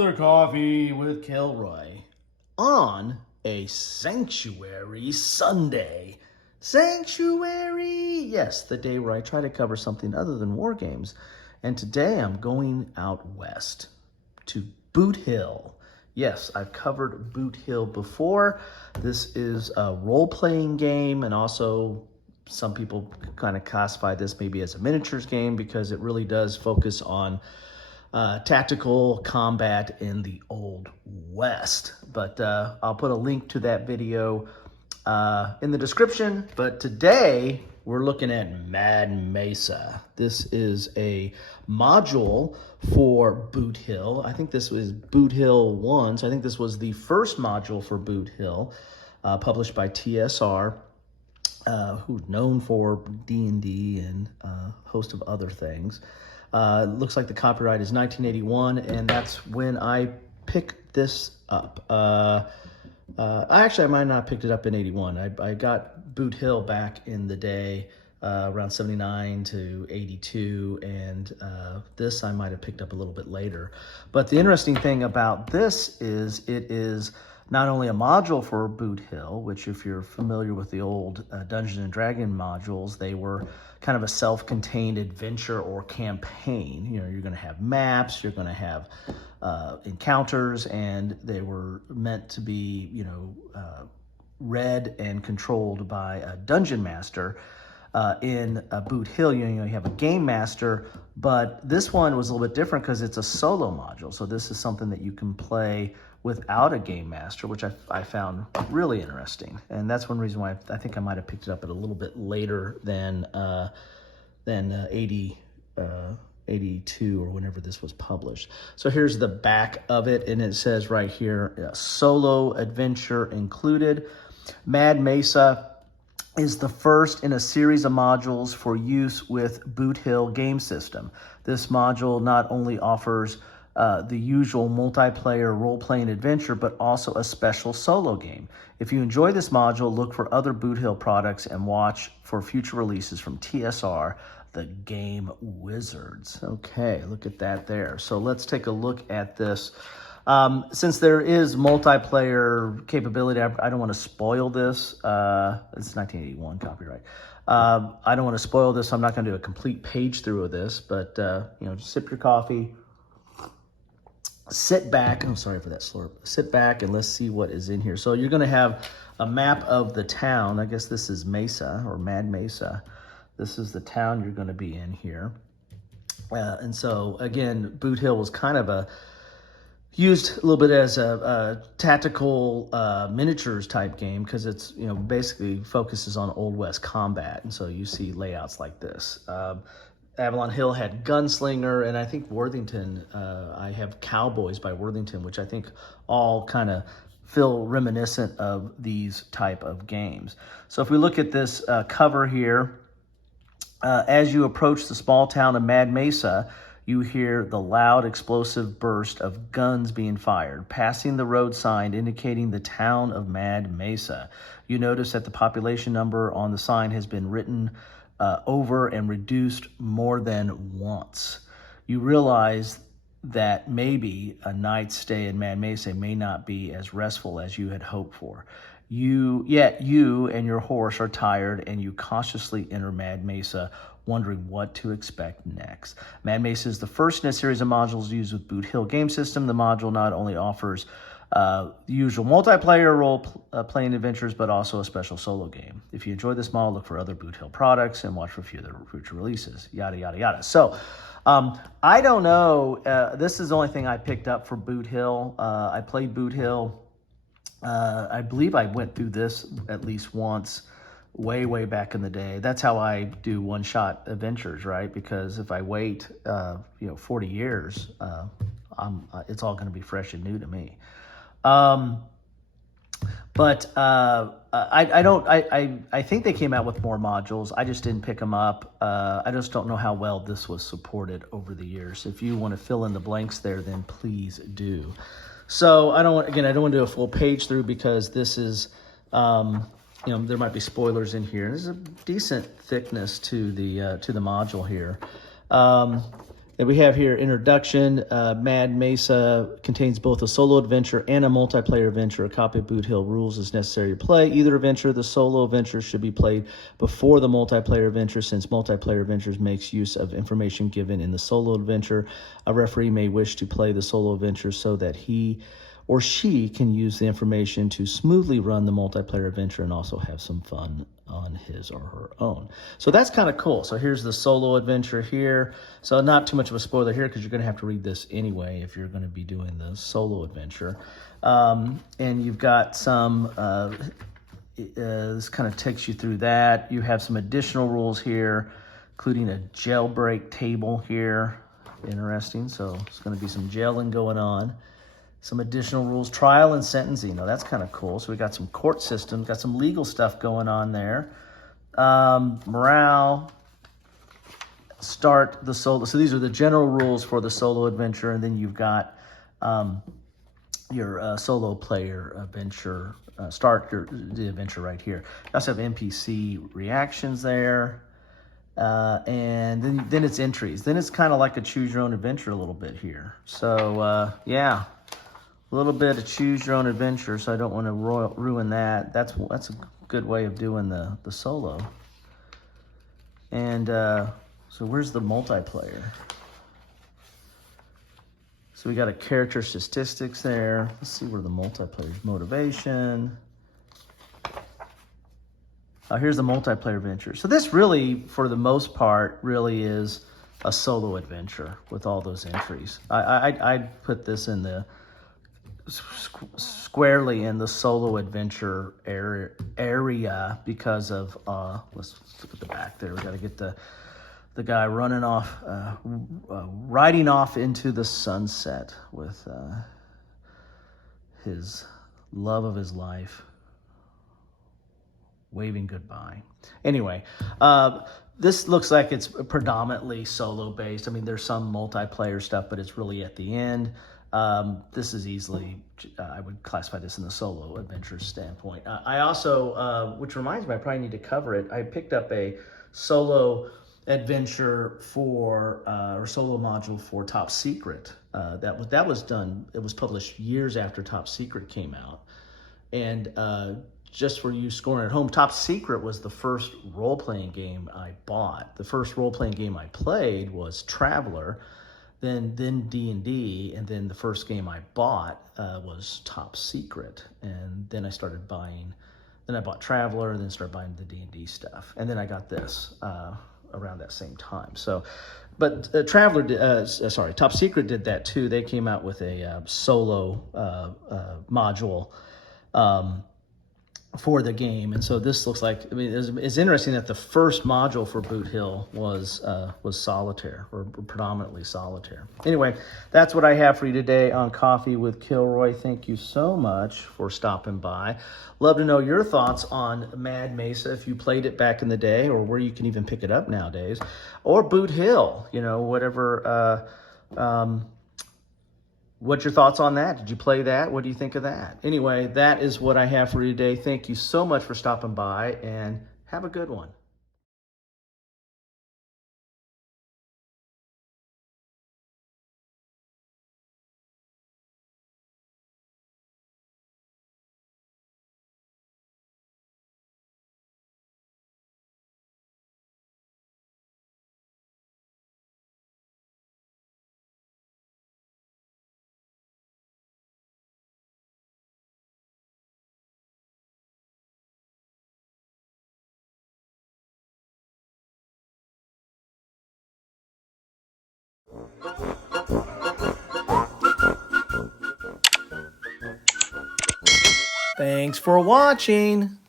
Another coffee with Kilroy on a Sanctuary Sunday. Sanctuary! Yes, the day where I try to cover something other than war games. And today I'm going out west to Boot Hill. Yes, I've covered Boot Hill before. This is a role-playing game, and also some people kind of classify this maybe as a miniatures game because it really does focus on tactical combat in the Old West. But I'll put a link to that video in the description. But today we're looking at Mad Mesa. This is a module for Boot Hill. I think this was Boot Hill 1, so I think this was the first module for Boot Hill, published by TSR, who's known for D&D and a host of other things. Looks like the copyright is 1981, and that's when I picked this up. Actually, I might not have picked it up in 81. I got Boot Hill back in the day, around 79 to 82, and this I might have picked up a little bit later. But the interesting thing about this is it is not only a module for Boot Hill, which if you're familiar with the old Dungeons & Dragons modules, they were kind of a self-contained adventure or campaign. You know, you're going to have maps, you're going to have encounters, and they were meant to be, you know, read and controlled by a dungeon master. In Boot Hill, you have a game master, but this one was a little bit different because it's a solo module. So this is something that you can play without a game master, which I found really interesting. And that's one reason why I think I might have picked it up at a little bit later than 82 or whenever this was published. So here's the back of it, and it says right here, solo adventure included. Mad Mesa is the first in a series of modules for use with Boot Hill game system. This module not only offers the usual multiplayer role-playing adventure, but also a special solo game. If you enjoy this module, look for other Boot Hill products and watch for future releases from TSR, the game wizards. Okay, look at that there. So let's take a look at this. Since there is multiplayer capability, I don't want to spoil this. It's 1981 copyright. I don't want to spoil this, so I'm not going to do a complete page through of this, but just sip your coffee, sit back. I'm sorry for that slurp. Sit back and let's see what is in here. So you're going to have a map of the town. I guess this is Mesa or Mad Mesa. This is the town you're going to be in here. And so again, Boot Hill was kind of used a little bit as a tactical miniatures type game because it's basically focuses on Old West combat, and so you see layouts like this. Avalon Hill had Gunslinger, and I think Worthington, I have Cowboys by Worthington, which I think all kind of feel reminiscent of these type of games. So if we look at this cover here, as you approach the small town of Mad Mesa, you hear the loud explosive burst of guns being fired, passing the road sign indicating the town of Mad Mesa. You notice that the population number on the sign has been written over and reduced more than once. You realize that maybe a night's stay in Mad Mesa may not be as restful as you had hoped for. Yet you and your horse are tired, and you cautiously enter Mad Mesa, wondering what to expect next. Mad Mesa is the first in a series of modules used with Boot Hill game system. The module not only offers the usual multiplayer role-playing adventures, but also a special solo game. If you enjoy this model, look for other Boot Hill products and watch for future releases, yada, yada, yada. So I don't know. This is the only thing I picked up for Boot Hill. I played Boot Hill. I believe I went through this at least once way back in the day. That's how I do one-shot adventures, right? Because if I wait 40 years, it's all going to be fresh and new to me. But I think they came out with more modules. I just didn't pick them up. I just don't know how well this was supported over the years. If you want to fill in the blanks there, then please do. So I don't want to do a full page through because this is, there might be spoilers in here. There's a decent thickness to the module here. And we have here introduction. Mad Mesa contains both a solo adventure and a multiplayer adventure. A copy of Boot Hill rules is necessary to play either adventure. The solo adventure should be played before the multiplayer adventure, since multiplayer adventures makes use of information given in the solo adventure. A referee may wish to play the solo adventure so that he or she can use the information to smoothly run the multiplayer adventure and also have some fun on his or her own. So that's kind of cool. So here's the solo adventure here. So not too much of a spoiler here because you're going to have to read this anyway if you're going to be doing the solo adventure. And you've got some, this kind of takes you through that. You have some additional rules here, including a jailbreak table here. Interesting. So it's going to be some jailing going on. Some additional rules, trial and sentencing. Now that's kind of cool. So we got some court systems, got some legal stuff going on there. Morale, start the solo. So these are the general rules for the solo adventure, and then you've got your solo player adventure. Start the adventure right here. You also have NPC reactions there. And then it's entries. Then it's kind of like a choose your own adventure a little bit here. So yeah. A little bit of choose your own adventure, so I don't want to ruin that. That's a good way of doing the solo. And so where's the multiplayer? So we got a character statistics there. Let's see where the multiplayer is. Motivation. Here's the multiplayer adventure. So this really, for the most part, really is a solo adventure with all those entries. I'd put this in the squarely in the solo adventure area because of let's look at the back there. We got to get the guy running off, riding off into the sunset with his love of his life, waving goodbye. Anyway, this looks like it's predominantly solo based. I mean, there's some multiplayer stuff, but it's really at the end. This is easily, I would classify this in the solo adventure standpoint. I also, which reminds me, I probably need to cover it. I picked up a solo adventure for, or solo module for Top Secret. That was done, it was published years after Top Secret came out. And just for you scoring at home, Top Secret was the first role-playing game I bought. The first role-playing game I played was Traveler, then D&D, and then the first game I bought was Top Secret. And then I started buying, then I bought Traveler, and then started buying the D&D stuff. And then I got this around that same time. So, but Top Secret did that too. They came out with a solo module for the game, and so this looks like, I mean, it's interesting that the first module for Boot Hill was solitaire, or predominantly solitaire. Anyway, that's what I have for you today on Coffee with Kilroy. Thank you so much for stopping by. Love to know your thoughts on Mad Mesa, if you played it back in the day, or where you can even pick it up nowadays, or Boot Hill, you know, whatever. What's your thoughts on that? Did you play that? What do you think of that? Anyway, that is what I have for you today. Thank you so much for stopping by, and have a good one. Thanks for watching.